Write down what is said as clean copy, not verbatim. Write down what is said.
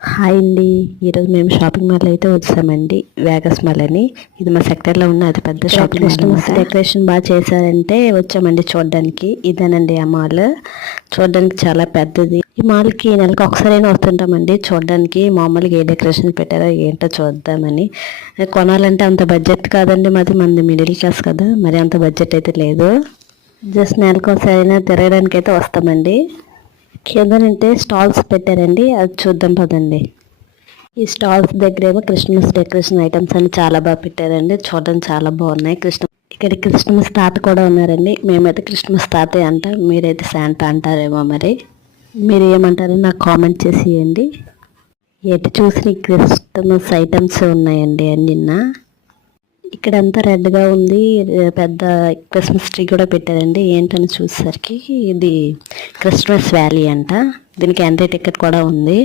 Hi అండి. ఈరోజు మేము షాపింగ్ మాల్ అయితే వచ్చామండి. వేగస్ మాల్ అని. ఇది మా సెక్టర్లో ఉన్న అతి పెద్ద షాపింగ్ మాల్ అన్నమాట. డెకరేషన్ బాగా చేశారంటే వచ్చామండి చూడడానికి. ఇదేనండి ఆ మాల్. చూడడానికి చాలా పెద్దది. ఈ మాల్కి నెలకు ఒకసారైనా వస్తుంటామండి చూడడానికి. మామూలుగా ఏ డెకరేషన్ పెట్టారో ఏంటో చూద్దామని. కొనాలంటే అంత బడ్జెట్ కాదండి మంది మిడిల్ క్లాస్ కదా, మరి అంత బడ్జెట్ అయితే లేదు. జస్ట్ నెలకు ఒకసారైనా తిరగడానికి అయితే వస్తామండి. కిందనంటే స్టాల్స్ పెట్టారండి, అది చూద్దాం పదండి. ఈ స్టాల్స్ దగ్గర ఏమో క్రిస్మస్ డెకరేషన్ ఐటమ్స్ అని చాలా బాగా పెట్టారండి. చూడడానికి చాలా బాగున్నాయి. ఇక్కడ క్రిస్మస్ తాత కూడా ఉన్నారండి. మేమైతే క్రిస్మస్ తాతే అంటాం, మీరైతే శాంటా అంటారేమో. మరి మీరు ఏమంటారో నాకు కామెంట్ చేసేయండి. ఎటు చూసి క్రిస్మస్ ఐటమ్స్ ఉన్నాయండి నిన్న. ఇక్కడంతా రెడ్గా ఉంది. పెద్ద క్రిస్మస్ ట్రీ కూడా పెట్టారండి. ఏంటని చూసేసరికి ఇది క్రిస్మస్ వ్యాలీ అంట. దీనికి ఎంట్రీ టికెట్ కూడా ఉంది.